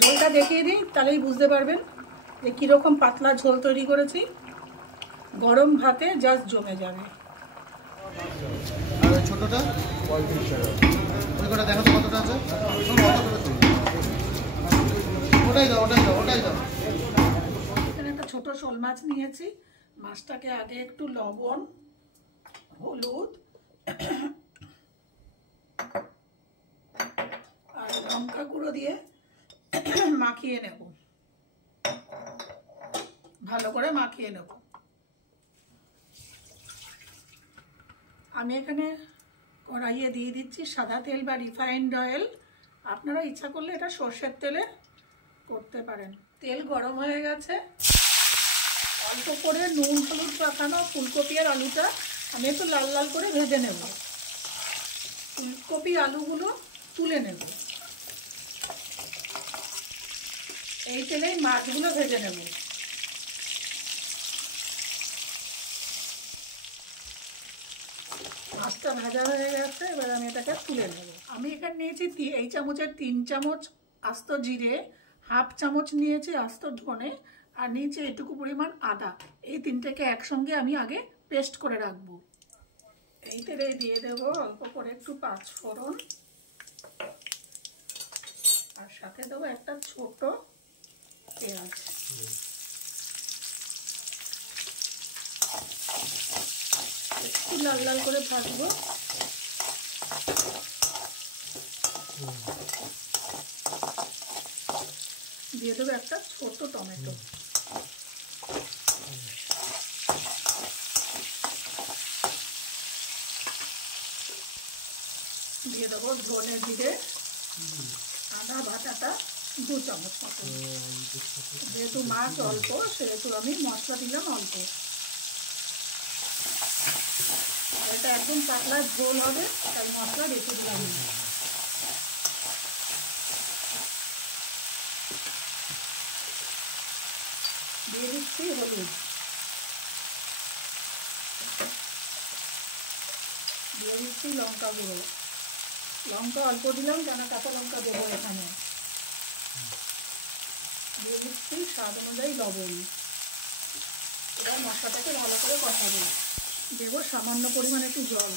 ঝোলটা দেখিয়ে দিই, তাহলেই বুঝতে পারবেন যে কীরকম পাতলা ঝোল তৈরি করেছি। গরম ভাতে জাস্ট জমে যাবে। আর ওই ছোটটা 35 টাকা। ওই কটা দেখো তো কতটা আছে। ওটাই দাও, ওটাই দাও, ওটাই দাও। এখানে একটা ছোট শোল মাছ নিয়েছি। মাছটাকে আগে একটু লবণ, হলুদ আর লঙ্কা গুঁড়ো দিয়ে মাখিয়ে নেব, ভালো করে মাখিয়ে নেব। আমি এখানে কড়াইয়ে দিয়ে দিচ্ছি সাদা তেল বা রিফাইন্ড অয়েল। আপনারা ইচ্ছা করলে এটা সর্ষের তেলে করতে পারেন। তেল গরম হয়ে গেছে। অল্প করে নুন হলুদ মাখানো ফুলকপি আর আলুটা আমি একটু লাল লাল করে ভেজে নেব। ফুলকপি আলুগুলো তুলে নেব। এই তেলেই মাছগুলো ভেজে নেব। মাছটা ভাজা হয়ে গেছে, এবার আমি এটাকে তুলে নেব। আমি এখানে নিয়েছি এই চামচের 3 চামচ আস্ত জিরে, হাফ চামচ নিয়েছি আস্ত ধনে, আর নিয়েছি এটুকু পরিমাণ আদা। এই তিনটেকে একসঙ্গে আমি আগে পেস্ট করে রাখবো। এই তেলে দিয়ে দেবো অল্প করে একটু 5 ফোড়ন, আর সাথে দেবো একটা ছোট পেঁয়াজ। একটু লাল লাল করে ভাজবো। দিয়ে দেবো একটা ছোট টমেটো। দিয়ে দেবো ধনে জিরে, আদা বাটাটা 2 চামচ মতো। যেহেতু মাছ অল্প সেহেতু আমি মশলা দিলাম অল্প। এটা একদম পাতলা ঝোল হবে, তাই মশলা বেশি দিলাম না। দিয়ে দিচ্ছি হলুদ, দিয়ে দিচ্ছি লঙ্কা গুঁড়ো। লঙ্কা অল্প দিলাম, কেন কাঁচা লঙ্কা দেবো এখানে। দিয়ে দিচ্ছি স্বাদ অনুযায়ী লবণ। এবার মশলাটাকে ভালো করে কষাবো। দেবো সামান্য পরিমাণে একটু জল।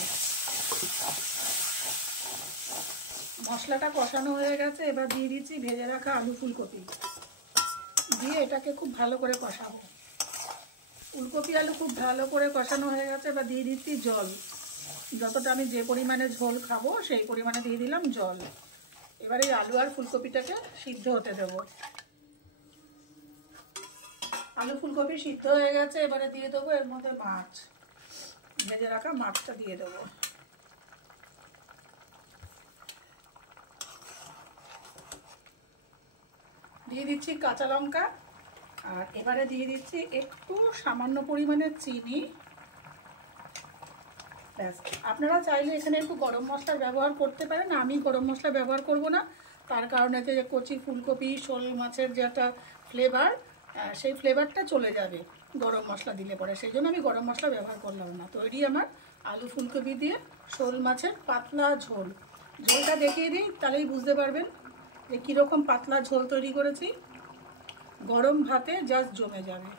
মশলাটা কষানো হয়ে গেছে, এবার দিয়ে দিচ্ছি ভেজে রাখা আলু ফুলকপি। দিয়ে এটাকে খুব ভালো করে কষাবো। ফুলকপি আলু খুব ভালো করে কষানো হয়ে গেছে, এবার দিয়ে দিচ্ছি জল। যতটা আমি যে পরিমাণে ঝোল খাবো সেই পরিমাণে দিয়ে দিলাম জল। এবার এই আলু আর ফুলকপিটাকে সিদ্ধ হতে দেবো। আলু ফুলকপি সিদ্ধ হয়ে গেছে, এবারে দিয়ে দেবো এর মধ্যে মাছ। ভেজে রাখা মাছটা দিয়ে দেবো। দিয়ে দিচ্ছি কাঁচা লঙ্কা, আর এবারে দিয়ে দিচ্ছি একটু সামান্য পরিমাণে চিনি। ব্যাস, আপনারা চাইলে এখানে একটু গরম মশলার ব্যবহার করতে পারেন। আমি গরম মশলা ব্যবহার করব না, তার কারণে যে কচি ফুলকপি শোল মাছের যে একটা ফ্লেভার, সেই ফ্লেভারটা চলে যাবে গরম মশলা দিলে পরে, সেই জন্য আমি গরম মশলা ব্যবহার করলাম না। তৈরি আমার আলু ফুলকপি দিয়ে শোল মাছের পাতলা ঝোল। ঝোলটা দেখিয়ে দিই, তাহলেই বুঝতে পারবেন যে কীরকম পাতলা ঝোল তৈরি করেছি। গরম ভাতে জাস্ট জমে যাবে।